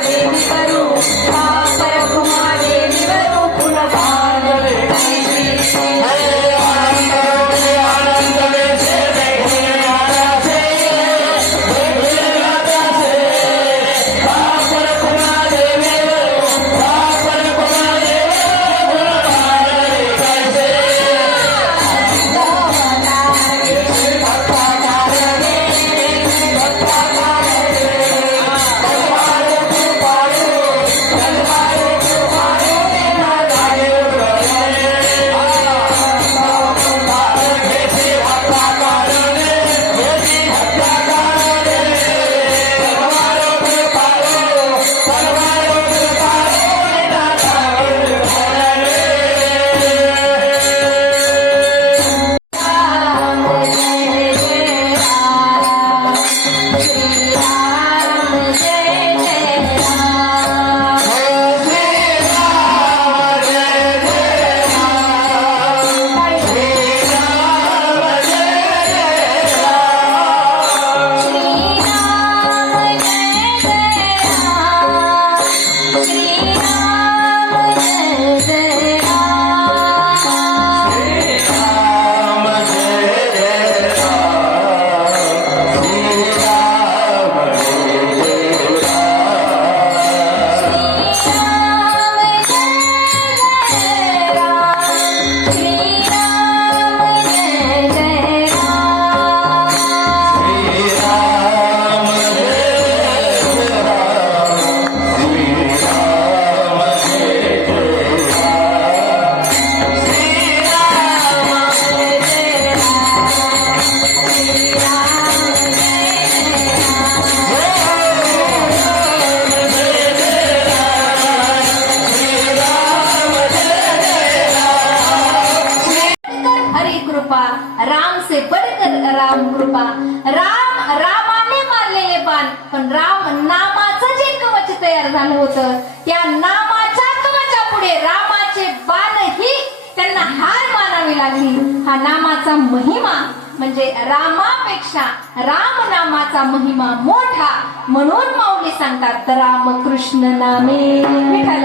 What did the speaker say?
Thank you. कृपा राम से बढ़कर राम कृपा. राम रामाने मारलेले बाण पण राम नामाचं जे कवच तयार झालं होतं. त्या नामाच्या कवचा पुढे रामाचे बाण ही त्यांना हार मानावी लागली. हा नामाचा महिमा म्हणजे रामापेक्षा राम नामाचा महिमा मोठा म्हणून माऊली सांगतात राम कृष्ण नामे. विठाल